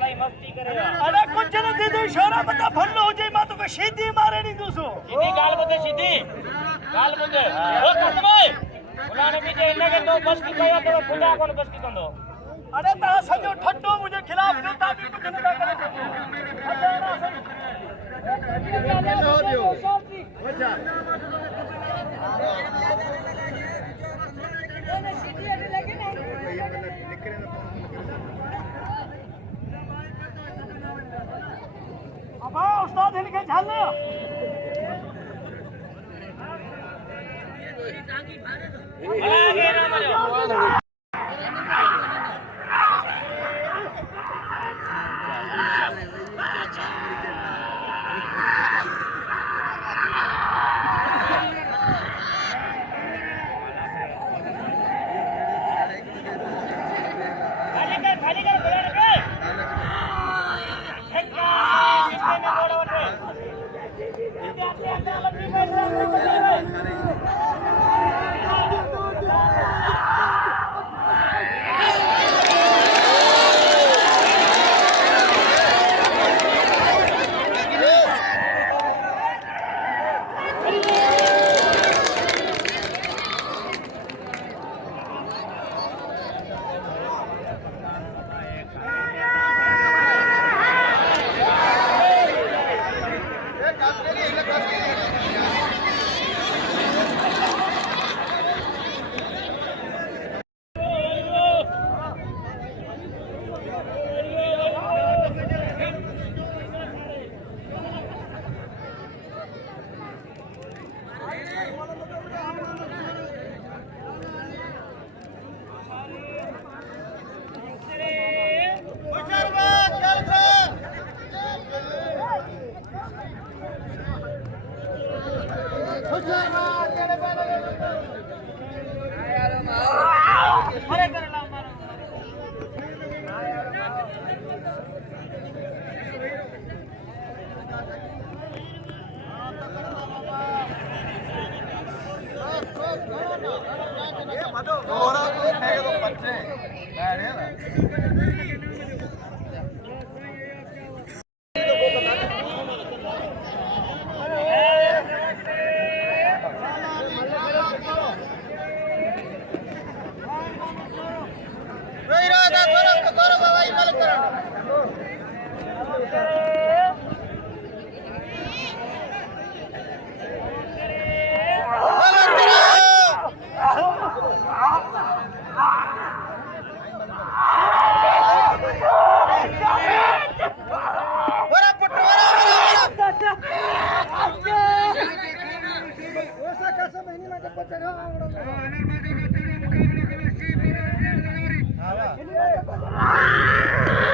अरे कुछ न दे दो इशारा बता फल्लो हो जाए मां तो शीदी मारे नहीं दूसो शीदी गाल बते ओ कसमय उन्होंने भी जे इनके तो बस की कया तो खुदा कोन बस की कंदो अरे ता सजो ठट्टो मुझे खिलाफ जो ता भी कुछ न करे हो दियो अच्छा ये शीदी अटे लगे ना अबा उस्ताद इनके झाल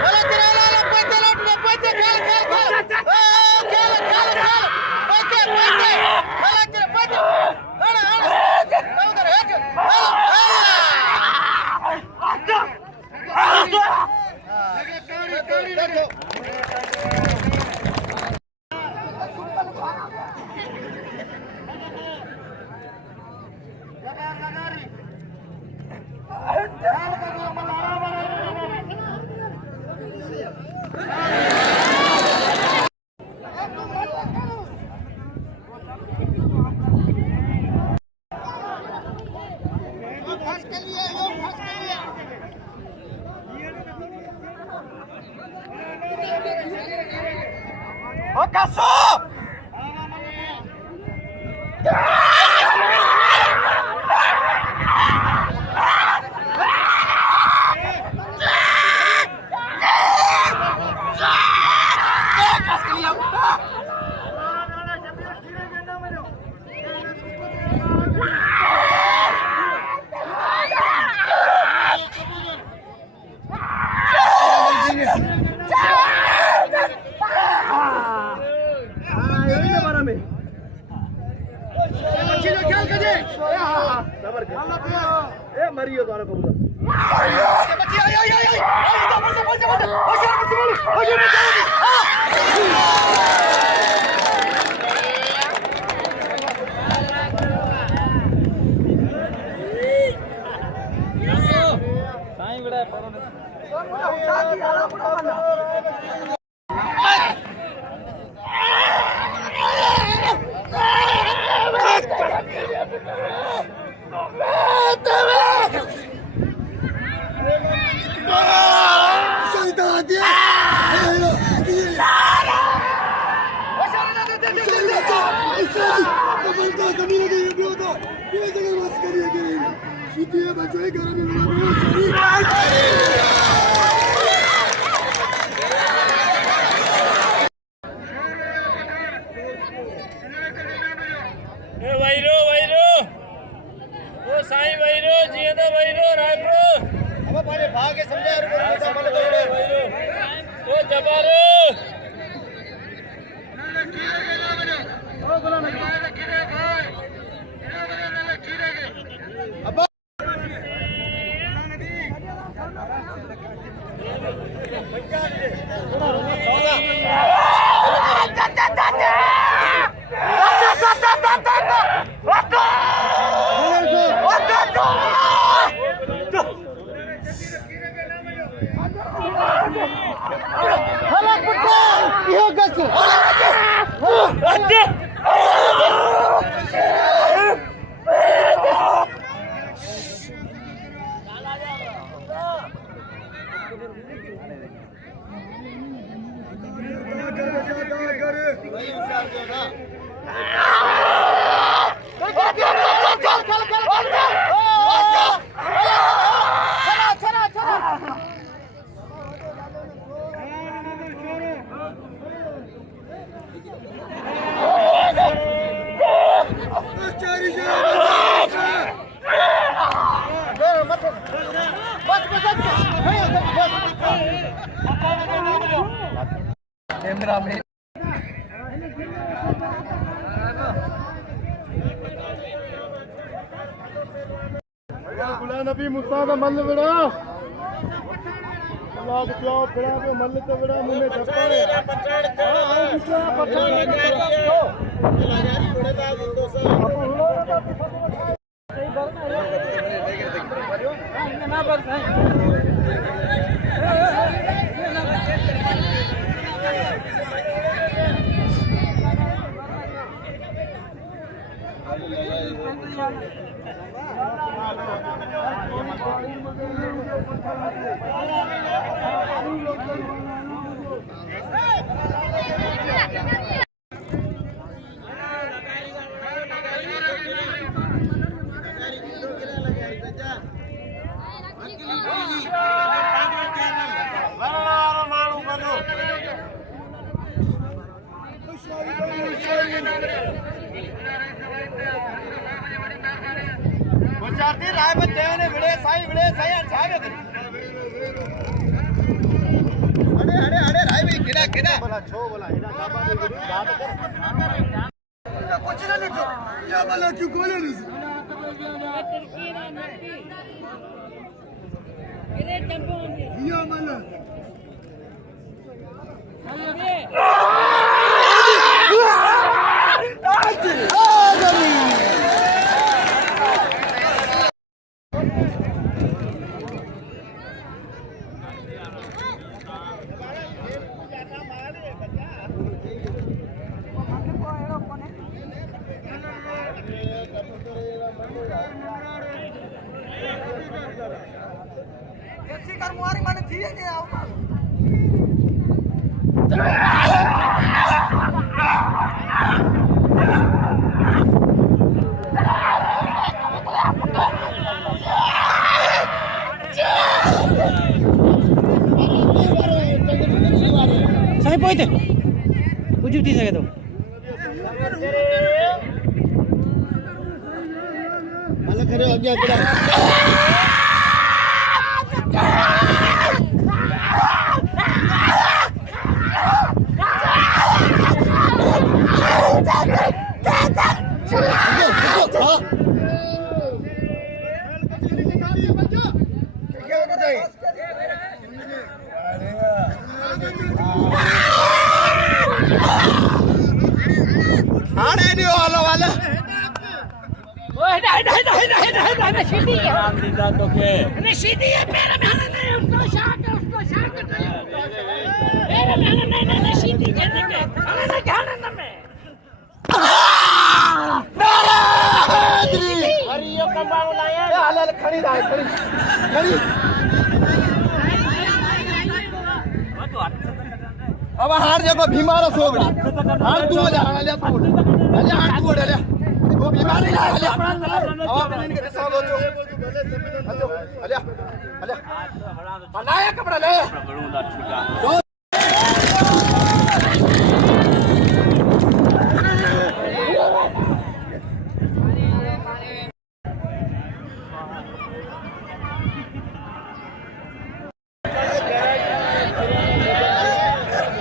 Bola tirala, pete, pete, नबी मुसा दा मल विड़ा अल्लाह के प्यार खड़ा पे मल ते विड़ा मुने धप्पड़े राय बच्चे ने बड़े साई छावे अरे अरे अरे राय भाई किड़ा बोला छो बोला इना बाबा ने बात कर कुछ ना लिखो क्या बोला क्यों बोले नहीं टर्की ना नबी किरे टेंपो में या माला कर मुआरी माने थी है के आओ थी सके तो अलग करो अॻियां करो Sheedi है मेरे में नहीं उसको शाक मेरे में नहीं Sheedi कहने के हमें जाने न में अरे ये कंबाऊ लाया हाल खड़ी रहा खड़ी अब हार जगह बीमार सोगड़ी हार तू जा ले तू ले हार तू ले वो बीमारी ला ले अब इनके दिशा दो जो अले अले लाया कपड़ा ले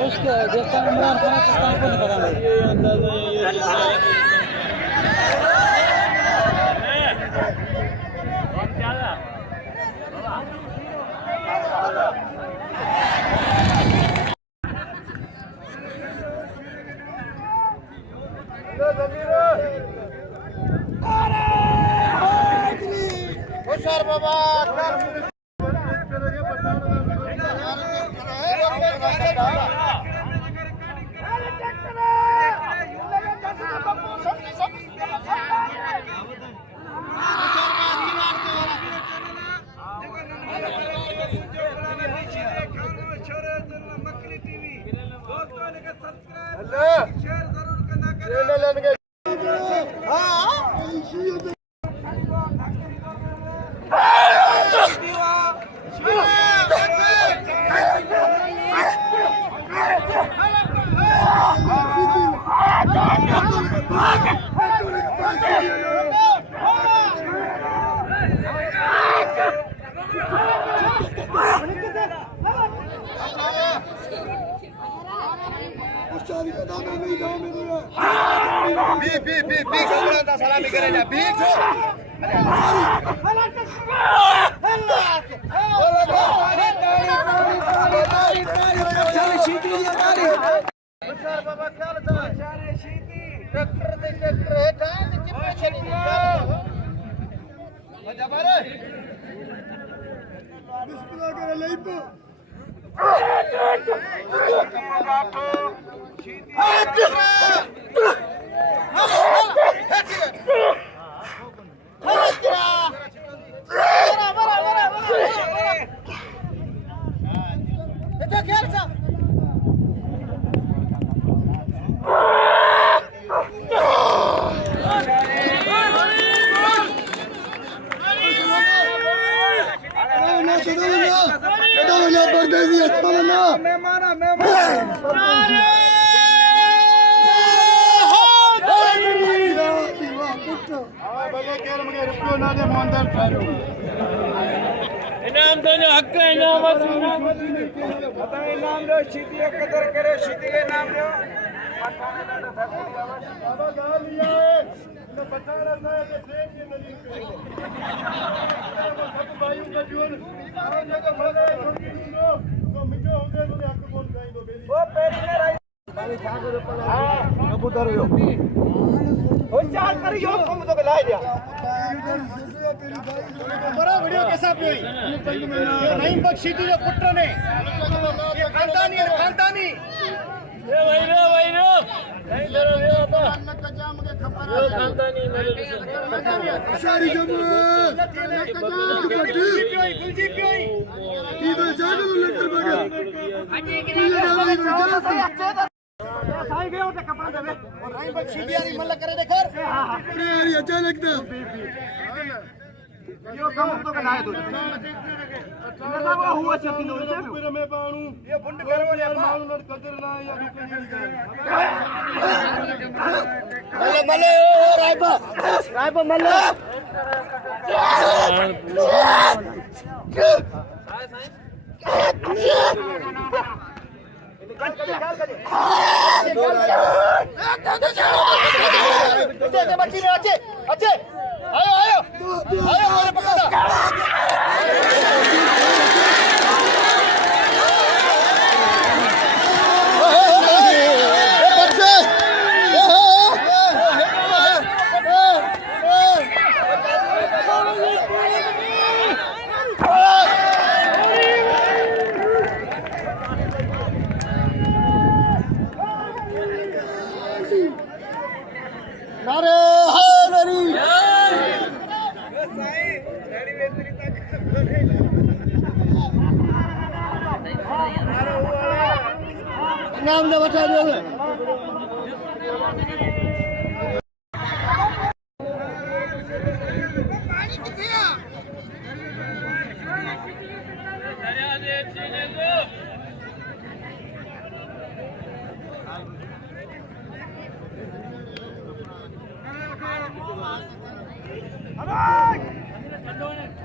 उसके जैसा इमरान खान पाकिस्तान को नहीं पता नहीं होशियार बाबा बी घबरा सलामी करे जा बी छो चल शीदी बाबा ख्याल था शीदी ट्रैक्टर है टाइम के पीछे नहीं मजा मारे बिस्मिल्लाह करे लेपो इनाम तो जो हक है इनाम पता इनाम दो शीदी कदर करे शीदी के नाम दो बाबा गा लिया है तो पठान है के सेठ के नली सब भाइयों का जोन हर जगह भले तो मिठो होंगे तो हक कोन काई दो वो पेरी में रही पानी खा के कबूतर हो हो चाल करियो कम तो लाए दिया बड़ा वीडियो कैसा पे नहीं बख्शी थी जो पुत्र ने ये खानदानी ये खानदानी भाई रो नहीं करो रे बाबा जाम के खबर ये खानदानी मेरे सारी जगह गुलजी पियोई ये तो जानो लेकर बगल अजी की साई गयो ते कपड़ा देवे और नहीं बख्शी दिया मल्ला करे देखर अरे यार अचानक था यो कम तो बनाए दो ना वो हुआ छती नो से फिर मैं पाणू ये बुंड करो ले मालू न कदर ना या रुके नहीं करे मले मले रायबा मले बच्ची ने अच्छे अच्छे आयो आयो आयो मेरे पकड़ा नाम ने बता दो पानी किथे आ दरिया दे चीने को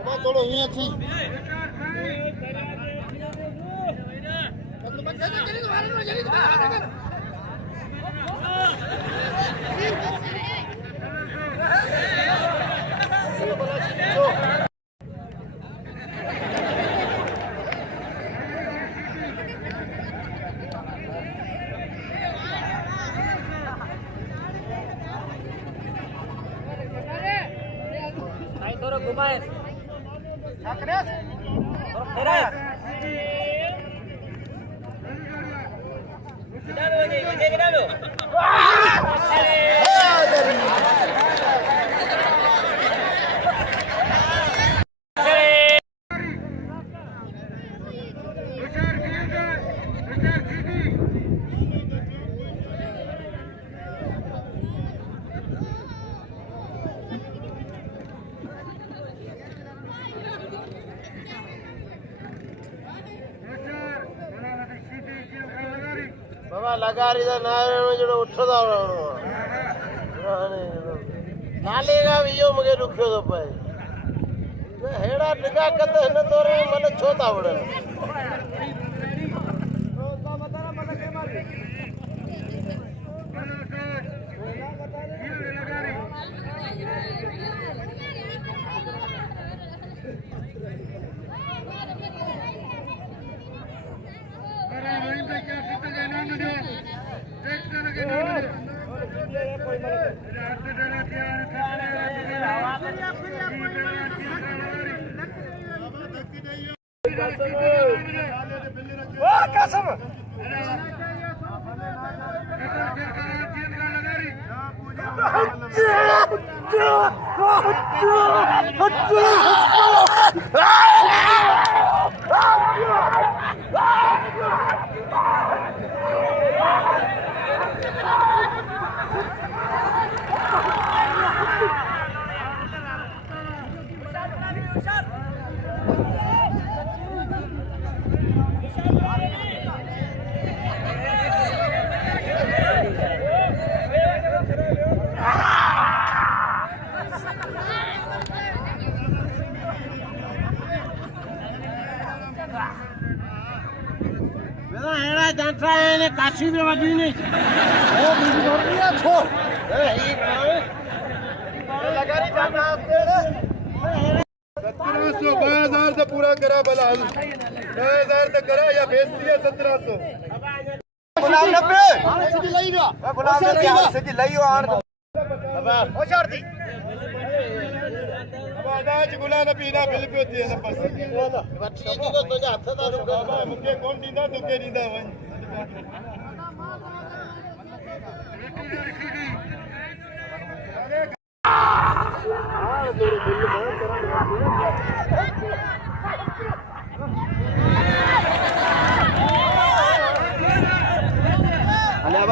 अब थोड़ो हिया थी थोड़ा घुमाए थोड़ा फेरा बाबा लगारी दा नारायण जो उठदा रहणो नालेगा भी यो मगे रुखियो तो पे हेड़ा निगाह कत हिन तोरे मन छो ता वड़न कसम काशी में वजी नहीं वो बिल्कुल और नहीं छोड़ लगारी जाना आपसे 1700 2000 से पूरा करा भला 2000 से करा या भेज दिया 1700 गुलाम नबी सीधी लई गया गुलाम नबी सीधी लई हो आन ओ छोड़ दी अब आज गुलाम नबी ना बिल पे थी ना बस ठीक है तो तुझे हाथ दा बाबा मुके कौन दीदा तुके दीदा वन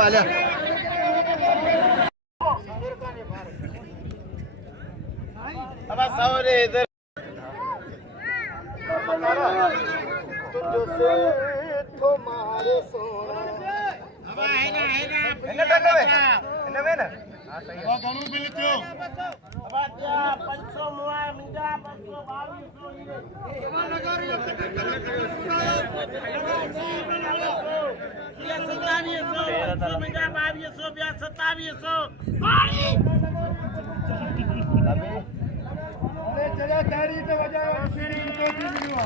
अले अब सावरे इधर तुझो से थो मारे सोना अब है ना हिन में न वो घणो बिल थियो अब जा 500 मुआ मुंजा 500 2200 ये 2700 मुंजा 2200 बिया 2700 पानी अरे चला तारी तो बजाओ शेरी तो भी मिलवा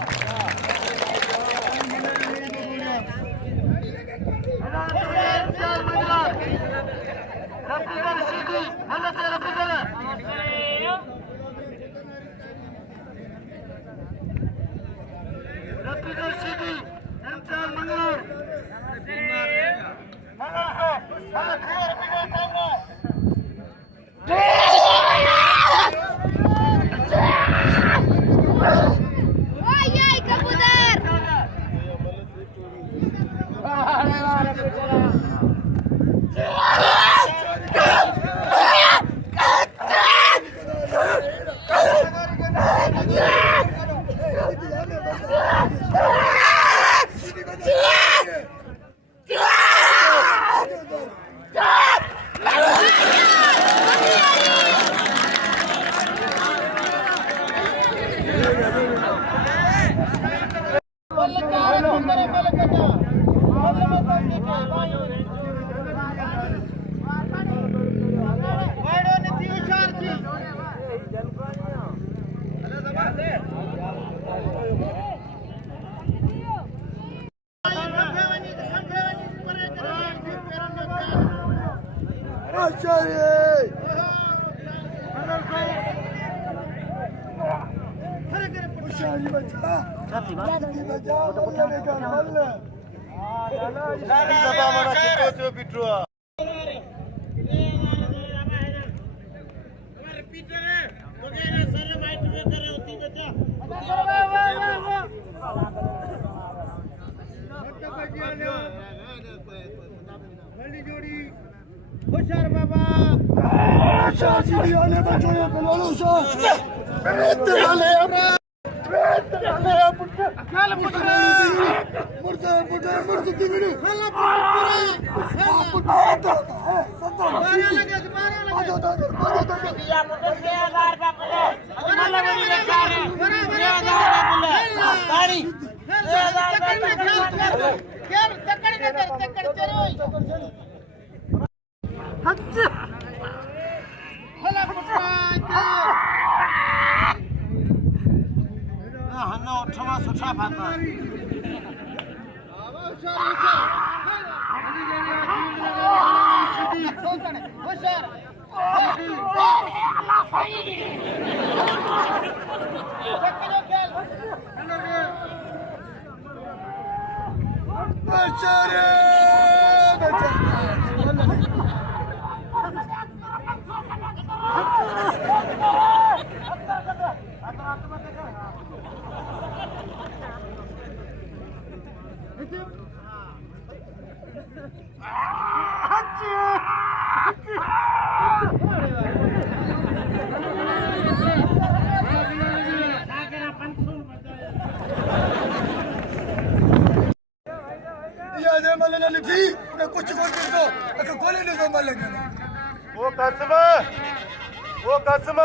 वो कसम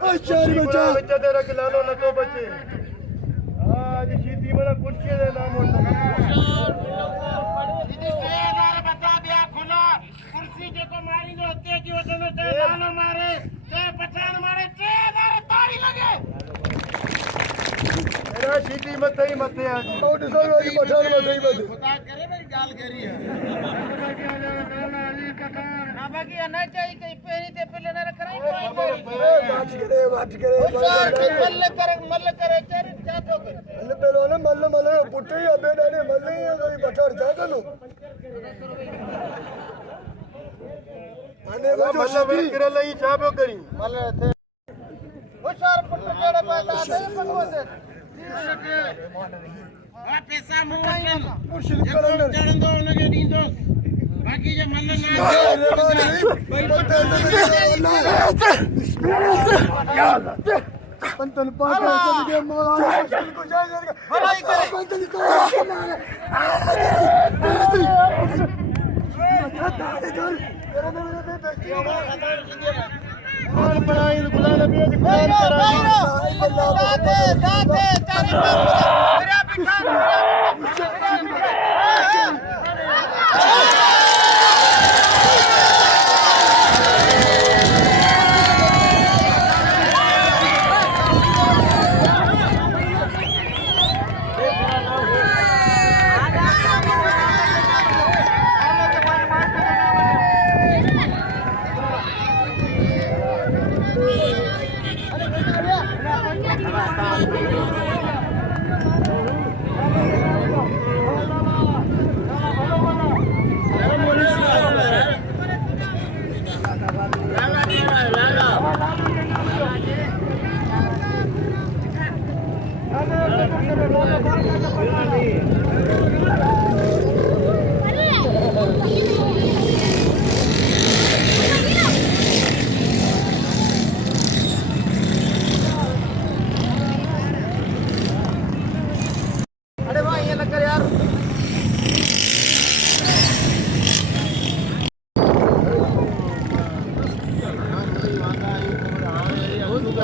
बच्चा तेरा खिलानो न तो बचे आज शीदी वाला कुर्सी दे नाम होता दीदी 3000 बता दिया खुला कुर्सी जे को मारी जो होते की वजह से लानो मारे ते पठान मारे 3000 ताड़ी लगे मेरा शीदी मत ही मत आज तो डिसो वाली पठान मत ही मत खुदा करे मेरी गाल करी है ना बाकी ना चाहिए कहीं पेरी ते पहले ना रखराई बात करे मल्ल करे चर चातो कर अल्ले पेलो ने मल्ल पुट्टे अबे डाले मल्ल कोई पठार जाता लो आने वो मल्ल करे लई चाबो करी मल्ल थे होशियार पुट्टे जेड़े पैदा आते भगवत आ पैसा मुंगल मुर्शिद कलंदर चढ़न दो उनके दींदो बाकी जे मल्ल ना पंतन पाके सदके मौलाना मुश्किल को जाए भलाई करे पंतन को और बनाई गुलाम नबी की प्यार कराई दाते दाते तेरी मेरा पिता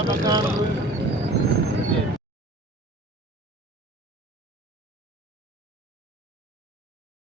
Bacana,